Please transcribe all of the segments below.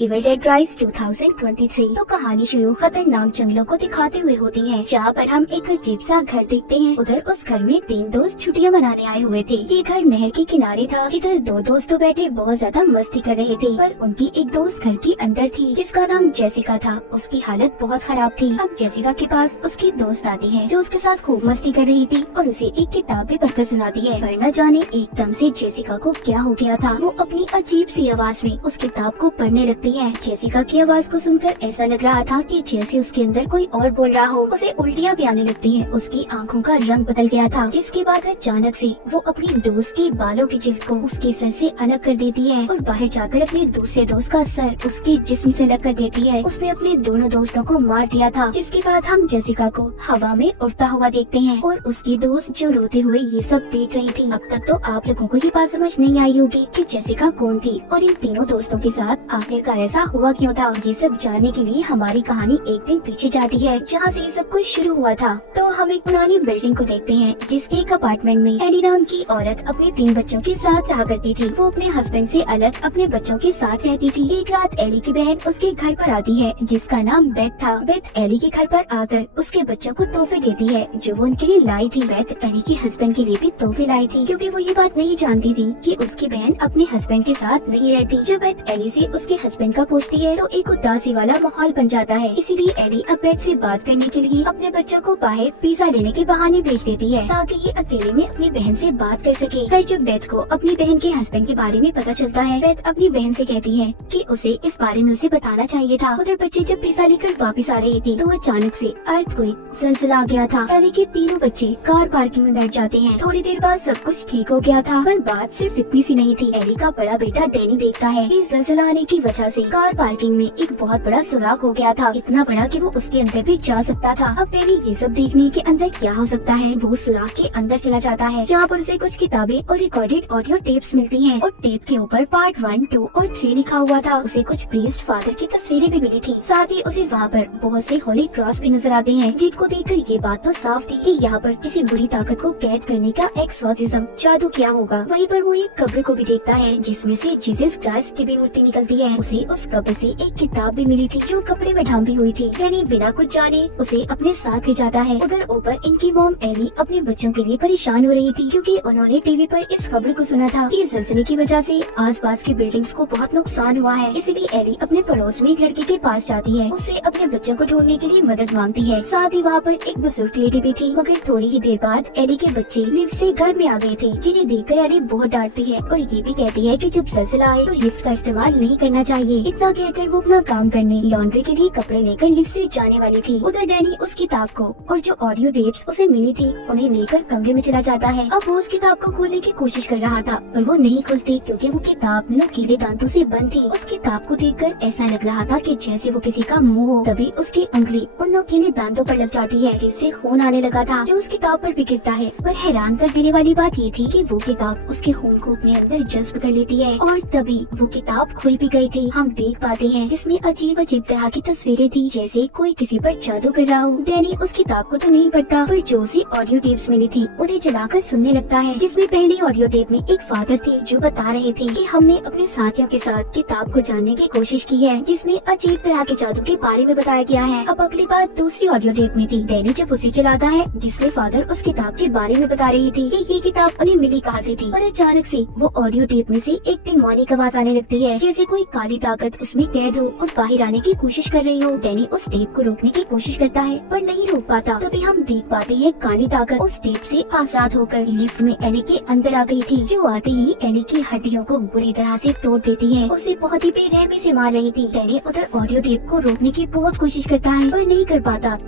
Evil dead rise 2023। तो कहानी शुरू खतरनाक जंगलों को दिखाते हुए होती है, जहाँ पर हम एक अजीब सा घर देखते हैं। उधर उस घर में 3 दोस्त छुट्टियां मनाने आए हुए थे। ये घर नहर के किनारे था, जिधर 2 दोस्त तो बैठे बहुत ज्यादा मस्ती कर रहे थे, पर उनकी एक दोस्त घर के अंदर थी जिसका नाम जेसिका था। उसकी हालत बहुत खराब थी। अब जेसिका के पास उसकी दोस्त आती है जो उसके साथ खूब मस्ती कर रही थी और उसे एक किताब भी पढ़कर सुनाती है। पर न जाने एकदम से जेसिका को क्या हो गया था। वो अपनी अजीब सी आवाज में उस किताब को पढ़ने लगती है। जेसिका की आवाज को सुनकर ऐसा लग रहा था कि जैसे उसके अंदर कोई और बोल रहा हो। उसे उल्टियाँ भी आने लगती है। उसकी आंखों का रंग बदल गया था, जिसके बाद अचानक से वो अपनी दोस्त के बालों की जिल्द को उसके सर से अलग कर देती है और बाहर जाकर अपने दूसरे दोस्त का सर उसके जिस्म से अलग कर देती है। उसने अपने दोनों दोस्तों को मार दिया था। जिसके बाद हम जेसिका को हवा में उड़ता हुआ देखते हैं और उसकी दोस्त जो रोते हुए ये सब देख रही थी। अब तक तो आप लोगों को ये बात समझ नहीं आई होगी कि जेसिका कौन थी और इन तीनों दोस्तों के साथ आखिरकार ऐसा हुआ क्यों था। ये सब जानने के लिए हमारी कहानी एक दिन पीछे जाती है, जहाँ से ये सब कुछ शुरू हुआ था। तो हम एक पुरानी बिल्डिंग को देखते हैं, जिसके एक अपार्टमेंट में एली नाम की औरत अपने 3 बच्चों के साथ रहा करती थी। वो अपने हस्बैंड से अलग अपने बच्चों के साथ रहती थी। एक रात एली की बहन उसके घर पर आती है, जिसका नाम बेथ था। बेथ एली के घर पर आकर उसके बच्चों को तोहफे देती है, जो वो उनके लिए लाई थी। बेथ एली के हस्बैंड के लिए भी तोहफे लाई थी, क्योंकि वो ये बात नहीं जानती थी कि उसकी बहन अपने हस्बैंड के साथ नहीं रहती। जब बेथ एली से उसके हस्बैंड का पूछती है तो एक उदासी वाला माहौल बन जाता है। इसीलिए एली अब बेथ से बात करने के लिए अपने बच्चों को बाहर पिज्जा लेने के बहाने भेज देती है, ताकि ये अकेले में अपनी बहन से बात कर सके। फिर जब बेथ को अपनी बहन के हस्बैंड के बारे में पता चलता है, बेथ अपनी बहन से कहती है कि उसे इस बारे में उसे बताना चाहिए था। उधर बच्चे जब पिज्जा लेकर वापस आ रहे थे तो अचानक से अर्थक्वेक ज़लज़ला आ गया था। एली के तीनों बच्चे कार पार्किंग में बैठ जाते हैं। थोड़ी देर बाद सब कुछ ठीक हो गया था, पर बात सिर्फ इतनी सी नहीं थी। एली का बड़ा बेटा डैनी देखता है कि ज़लज़ला आने की वजह से कार पार्किंग में एक बहुत बड़ा सुराख हो गया था, इतना बड़ा कि वो उसके अंदर भी जा सकता था। अब डैनी ये सब देखने के अंदर क्या हो सकता है, वो सुराख के अंदर चला जाता है, जहाँ पर उसे कुछ किताबें और रिकॉर्डेड ऑडियो टेप्स मिलती हैं और टेप के ऊपर पार्ट 1, 2 और 3 लिखा हुआ था। उसे कुछ प्रीस्ट फादर की तस्वीरें भी मिली थी। साथ ही उसे वहाँ पर बहुत से होली क्रॉस भी नजर आते हैं, जिनको देखकर ये बात तो साफ थी कि यहाँ पर किसी बुरी ताकत को कैद करने का एक्सॉर्सिज्म जादू किया होगा। वहीं पर वो एक कब्र को भी देखता है, जिसमें से जीसस क्राइस्ट की भी मूर्ति निकलती है। उसे उस कब्र से एक किताब भी मिली थी, जो कपड़े में ढांपी हुई थी। यानी बिना कुछ जाने उसे अपने साथ ले जाता है। उधर ऊपर इनकी मॉम एली अपने बच्चों के लिए परेशान हो रही थी, क्योंकि उन्होंने टीवी पर इस खबर को सुना था कि ज़लज़ले की वजह से आसपास की बिल्डिंग्स को बहुत नुकसान हुआ है। इसीलिए एली अपने पड़ोस में एक लड़के के पास जाती है, उससे अपने बच्चों को ढूंढने के लिए मदद मांगती है। साथ ही वहाँ पर एक बुजुर्ग लेडी भी थी। मगर थोड़ी ही देर बाद एली के बच्चे लिफ्ट से घर में आ गए थे, जिन्हें देखकर एली बहुत डांटती है और ये भी कहती है कि जब ज़लज़ला आए तो लिफ्ट का इस्तेमाल नहीं करना चाहिए। इतना कहकर वो अपना काम करने लॉन्ड्री के लिए कपड़े लेकर लिफ्ट से जाने वाली थी। उधर डैनी उस किताब को और जो ऑडियो टेप्स उसे मिली थी उन्हें लेकर कमरे में चला जाता है। अब वो उस किताब को खोलने की कोशिश कर रहा था, पर वो नहीं खुलती, क्योंकि वो किताब नुकीले दांतों से बंद थी। उस किताब को देखकर ऐसा लग रहा था कि जैसे वो किसी का मुंह हो। तभी उसकी उंगली उन नुकीले दांतों पर लग जाती है, जिससे खून आने लगा था, जो उस किताब पर भी गिरता है। पर हैरान कर देने वाली बात ये थी कि वो किताब उसके खून को अपने अंदर जज्ब कर लेती है और तभी वो किताब खुल भी गई थी। हम देख पाते हैं जिसमें अजीब अजीब तरह की तस्वीरें थी, जैसे कोई किसी पर जादू कर रहा हो। डैनी उस किताब को तो नहीं पढ़ता, पर जो उसे ऑडियो टेप्स मिली थी उन्हें जलाकर सुनने लगता है, जिसमें पहली ऑडियो टेप में एक फादर थे जो बता रहे थे कि हमने अपने साथियों के साथ किताब को जानने की कोशिश की है, जिसमें अजीब तरह के जादू के बारे में बताया गया है। अब अगली बात दूसरी ऑडियो टेप में थी। डैनी जब उसे चलाता है, जिसमें फादर उस किताब के बारे में बता रही थी कि ये किताब उन्हें मिली कहाँ से थी। और अचानक से वो ऑडियो टेप में से एक डिमोनिक आवाज आने लगती है, जैसे कोई काली ताकत उसमें कैद हो और बाहर आने की कोशिश कर रही हो। डैनी उस टेप को रोकने की कोशिश करता है, पर नहीं रोक पाता। तभी हम देख पाते हैं काली ताकत उस टेप से आजाद होकर लिफ्ट में एली के अंदर आ गई थी, जो आते ही एली की हड्डियों को बुरी तरह से तोड़ देती है। उसे बहुत ही बेरहमी से मार रही थी। डैनी उधर ऑडियो टेप को रोकने की बहुत कोशिश करता है, पर नहीं कर पाता।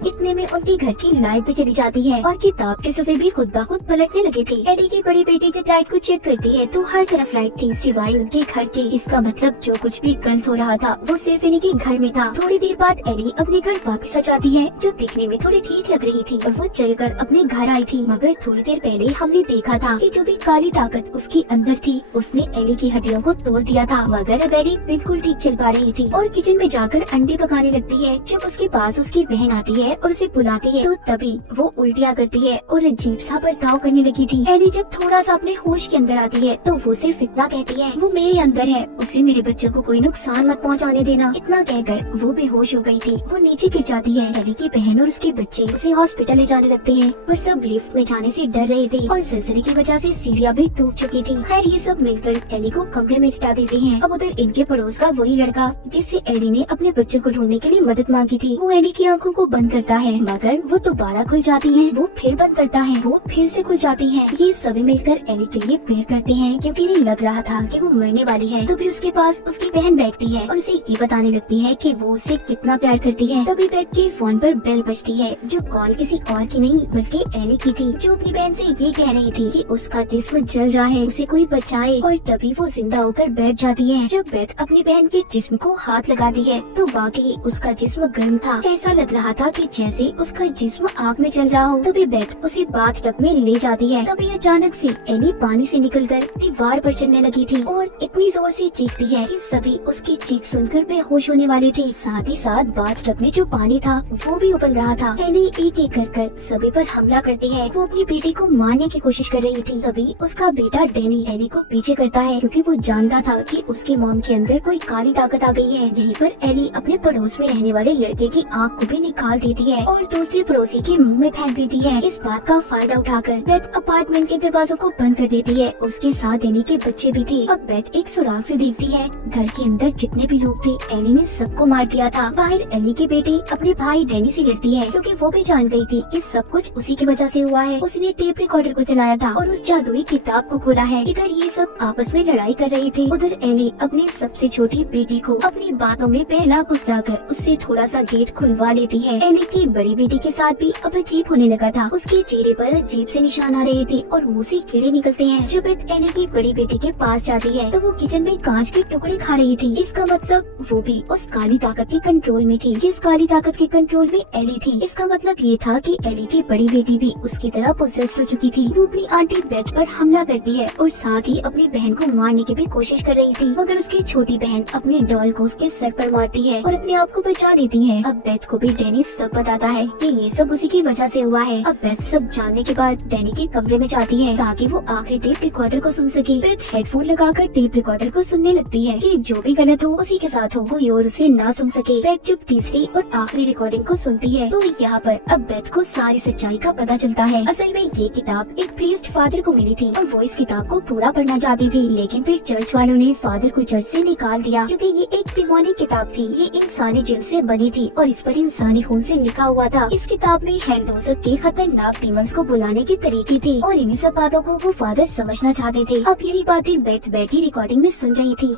इतने में उनके घर की लाइट भी चली जाती है और किताब के सफ़े भी खुद ब खुद पलटने लगे थे। एडी की बड़ी बेटी जब लाइट को चेक करती है तो हर तरफ लाइट थी, सिवाय उनके घर के। इसका मतलब जो कुछ भी गलत हो रहा था वो सिर्फ इन्हीं के घर में था। थोड़ी देर बाद एडी अपने घर वापस आ जाती है, जो दिखने में थोड़ी ठीक लग रही थी, और वो चलकर अपने घर आई थी। मगर थोड़ी देर पहले हमने देखा था कि जो भी काली ताकत उसके अंदर थी उसने एली की हड्डियों को तोड़ दिया था। मगर अब एडी बिल्कुल ठीक चल पा रही थी और किचन में जाकर अंडे पकाने लगती है। जब उसके पास उसकी बहन आती है है और उसे बुलाती है, तो तभी वो उल्टियाँ करती है और अजीब सा बर्ताव करने लगी थी। एली जब थोड़ा सा अपने होश के अंदर आती है तो वो सिर्फ इतना कहती है, वो मेरे अंदर है, उसे मेरे बच्चों को कोई नुकसान मत पहुंचाने देना। इतना कहकर वो बेहोश हो गई थी। वो नीचे गिर जाती है। एली की बहन और उसके बच्चे उसे हॉस्पिटल ले जाने लगते हैं, पर सब लिफ्ट में जाने से डर रहे थे और सिलसिले की वजह से सीढ़ियां भी टूट चुकी थी। खैर ये सब मिलकर एली को कमरे में लिटा देते हैं। अब उधर इनके पड़ोस का वही लड़का जिससे एली ने अपने बच्चों को ढूंढने के लिए मदद मांगी थी, वो एली की आंखों को बंद करता है, मगर वो दोबारा खुल जाती हैं। वो फिर बंद करता है, वो फिर से खुल जाती हैं। ये सभी मिलकर एली के लिए प्रेयर करते हैं, क्योंकि इन्हें लग रहा था कि वो मरने वाली है। तभी उसके पास उसकी बहन बैठती है और उसे ये बताने लगती है कि वो उससे कितना प्यार करती है। तभी बेथ के फोन पर बेल बजती है, जो कॉल किसी और की नहीं बल्कि एली की थी, जो अपनी बहन से ये कह रही थी कि उसका जिस्म जल रहा है, उसे कोई बचाए। और तभी वो जिंदा होकर बैठ जाती है। जब बेथ अपनी बहन के जिस्म को हाथ लगाती है तो वाकई उसका जिस्म गर्म था। ऐसा लग रहा था कि जैसे उसका जिस्म आग में जल रहा हो। तभी बेथ उसे बाथ टब में ले जाती है। तभी अचानक से एली पानी से निकलकर दीवार पर चलने लगी थी और इतनी जोर से चीखती है कि सभी उसकी चीख सुनकर बेहोश होने वाले थे। साथ ही साथ बाथ टब में जो पानी था वो भी उबल रहा था। एली एक एक कर सभी पर हमला करती है। वो अपनी बेटी को मारने की कोशिश कर रही थी। तभी उसका बेटा डैनी एली को पीछे करता है, क्योंकि वो जानता था कि उसके मॉम के अंदर कोई काली ताकत आ गई है। यहीं पर एली अपने पड़ोस में रहने वाले लड़के की आँख को भी निकाल देती है और दूसरे पड़ोसी के मुंह में फेंक देती है। इस बात का फायदा उठाकर बेथ अपार्टमेंट के दरवाजों को बंद कर देती है। उसके साथ डैनी के बच्चे भी थे। अब बेथ एक सुराग से देखती है, घर के अंदर जितने भी लोग थे एली ने सबको मार दिया था। बाहर एली की बेटी अपने भाई डैनी से लड़ती है, क्योंकि वो भी जान गई थी कि सब कुछ उसी की वजह से हुआ है। उसने टेप रिकॉर्डर को चलाया था और उस जादुई किताब को खोला है। इधर ये सब आपस में लड़ाई कर रहे थे। उधर एली अपनी सबसे छोटी बेटी को अपनी बातों में पहला फुसलाकर उससे थोड़ा सा गेट खुलवा लेती है। एली की बड़ी बेटी के साथ भी अब अजीब होने लगा था। उसके चेहरे पर अजीब से निशान आ रहे थे और मुंह से कीड़े निकलते हैं। जब एली की बड़ी बेटी के पास जाती है तो वो किचन में कांच के टुकड़े खा रही थी। इसका मतलब वो भी उस काली ताकत के कंट्रोल में थी, जिस काली ताकत के कंट्रोल में एली थी। इसका मतलब ये था कि एली की बड़ी बेटी भी उसकी तरह पोसेस्ड हो चुकी थी। वो अपनी आंटी बेथ पर हमला करती है और साथ ही अपनी बहन को मारने की भी कोशिश कर रही थी, मगर उसकी छोटी बहन अपनी डॉल को उसके सर पर मारती है और अपने आप को बचा लेती है। अब बेथ को भी डैनी सब बताता है कि ये सब उसी की वजह से हुआ है। अब बेथ सब जानने के बाद डैनी के कमरे में जाती है ताकि वो आखिरी टेप रिकॉर्डर को सुन सके। बेथ हेडफोन लगाकर टेप रिकॉर्डर को सुनने लगती है कि जो भी गलत हो उसी के साथ हो, कोई और उसे ना सुन सके। बेथ जब तीसरी और आखिरी रिकॉर्डिंग को सुनती है तो यहाँ पर अब बेथ को सारी सच्चाई का पता चलता है। असल में ये किताब एक प्रीस्ट फादर को मिली थी और वो इस किताब को पूरा पढ़ना चाहती थी, लेकिन फिर चर्च वालों ने फादर को चर्च से निकाल दिया, क्योंकि ये एक डिमोनिक किताब थी। ये इंसानी जिन से बनी थी और इस पर इंसानी खून से लिखा हुआ था। इस किताब में हेलदोजर के खतरनाक डीमंस को बुलाने की तरीके थे और इन्हीं सब बातों को वो फादर समझना चाहते थे। अब यही बातें बेथ बैठी रिकॉर्डिंग में सुन रही थी।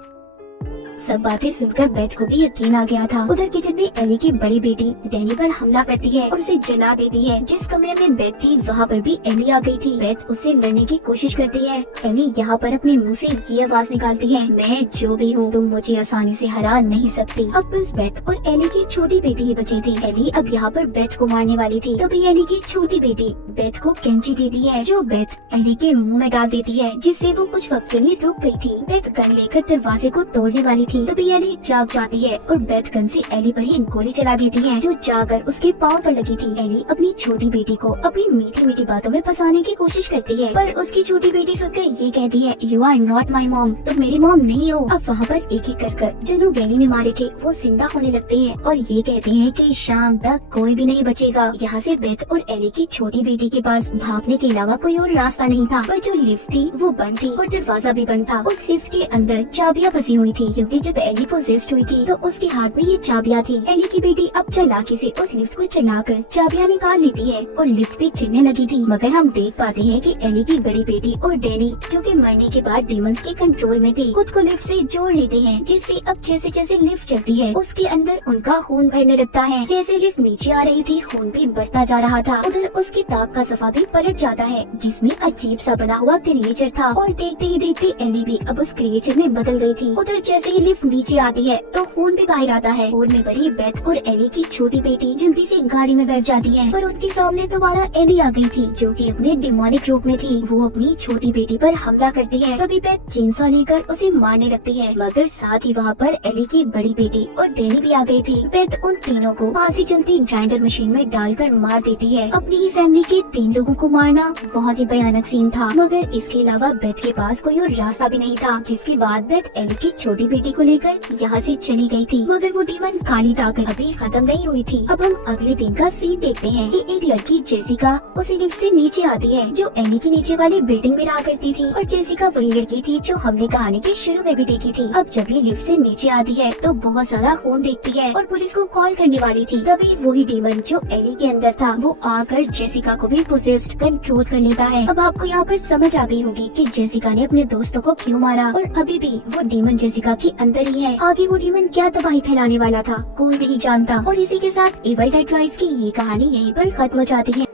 सब बातें सुनकर बेथ को भी यकीन आ गया था। उधर किचन में एली की बड़ी बेटी डैनी पर हमला करती है और उसे जला देती है। जिस कमरे में बेथ थी वहाँ पर भी एली आ गई थी। बेथ उससे लड़ने की कोशिश करती है। एली यहाँ पर अपने मुंह से ये आवाज निकालती है, मैं जो भी हूँ तुम मुझे आसानी से हरा नहीं सकती। अब बस बेथ और एली की छोटी बेटी ही बची थी। एली अब यहाँ पर बेथ को मारने वाली थी। तभी एली की छोटी बेटी बेथ को कैंची देती है, जो बेथ एली के मुंह में डाल देती है, जिससे वो कुछ वक्त के लिए रुक गई थी। बेथ गन लेकर दरवाजे को तोड़ने वाली थी। तभी एली जाग जाती है और बेथ गन से एली पर ही गोली चला देती है, जो जाकर उसके पाँव पर लगी थी। एली अपनी छोटी बेटी को अपनी मीठी मीठी बातों में फंसाने की कोशिश करती है, पर उसकी छोटी बेटी सुनकर ये कहती है, you are not my mom, तुम मेरी मॉम नहीं हो। अब वहाँ पर एक एक कर जो लोग एली ने मारे थे वो जिंदा होने लगते हैं और ये कहते हैं कि शाम तक कोई भी नहीं बचेगा। यहाँ से बेथ और एली की छोटी बेटी के पास भागने के अलावा कोई और रास्ता नहीं था, पर जो लिफ्ट थी वो बंद थी और दरवाजा भी बंद था। उस लिफ्ट के अंदर चाबियां फंसी हुई थी, क्योंकि जब एली पोजेस्ड हुई थी तो उसके हाथ में ये चाबियां थी। एली की बेटी अब चालाकी से उस लिफ्ट को चलाकर चाबियां निकाल लेती है और लिफ्ट भी चलने लगी थी, मगर हम देख पाते हैं कि एली की बड़ी बेटी और डैनी, जो कि मरने के बाद डीमंस के कंट्रोल में थे, खुद को लिफ्ट से जोड़ लेते हैं, जिससे अब जैसे जैसे लिफ्ट चलती है उसके अंदर उनका खून भरने लगता है। जैसे लिफ्ट नीचे आ रही थी खून भी बढ़ता जा रहा था। उधर उस किताब का सफा भी पलट जाता है, जिसमें अजीब सा बना हुआ क्रिएचर था और देखते ही देखते एली भी अब उस क्रिएचर में बदल गई थी। उधर जैसे ही लिफ्ट नीचे आती है तो खून भी बाहर आता है। खून में भरी बेथ और एली की छोटी बेटी जल्दी से गाड़ी में बैठ जाती है, पर उनके सामने दोबारा एली आ गई थी जो कि अपने डिमोनिक रूप में थी। वो अपनी छोटी बेटी पर हमला करती है। तभी बेथ चेनसॉ लेकर उसे मारने लगती है, मगर साथ ही वहाँ पर एली की बड़ी बेटी और डैनी भी आ गई थी। बेथ उन तीनों को पास ही चलती ग्राइंडर मशीन में डालकर मार देती है। अपनी ही फैमिली के 3 लोगों को मारना बहुत ही भयानक सीन था, मगर इसके अलावा बेथ के पास कोई और रास्ता भी नहीं था। जिसके बाद बेथ एली की छोटी बेटी को लेकर यहाँ से चली गई थी, मगर वो डीमन काली ताकत अभी खत्म नहीं हुई थी। अब हम अगले दिन का सीन देखते हैं कि एक लड़की जेसिका उसी लिफ्ट से नीचे आती है जो एली के नीचे वाली बिल्डिंग में रहा करती थी, और जेसिका वही लड़की थी जो हमने कहानी के शुरू में भी देखी थी। अब जब ये लिफ्ट से नीचे आती है तो बहुत सारा खून देखती है और पुलिस को कॉल करने वाली थी। तभी वही डीमन जो एली के अंदर था वो आकर जेसिका को भी पोसेस्ड कंट्रोल कर लेता है। अब आपको यहाँ पर समझ आ गई होगी कि जेसिका ने अपने दोस्तों को क्यों मारा, और अभी भी वो डीमन जेसिका के अंदर ही है। आगे वो डीमन क्या तबाही फैलाने वाला था कोई नहीं जानता। और इसी के साथ इवल डेड राइज की ये कहानी यहीं पर खत्म हो जाती है।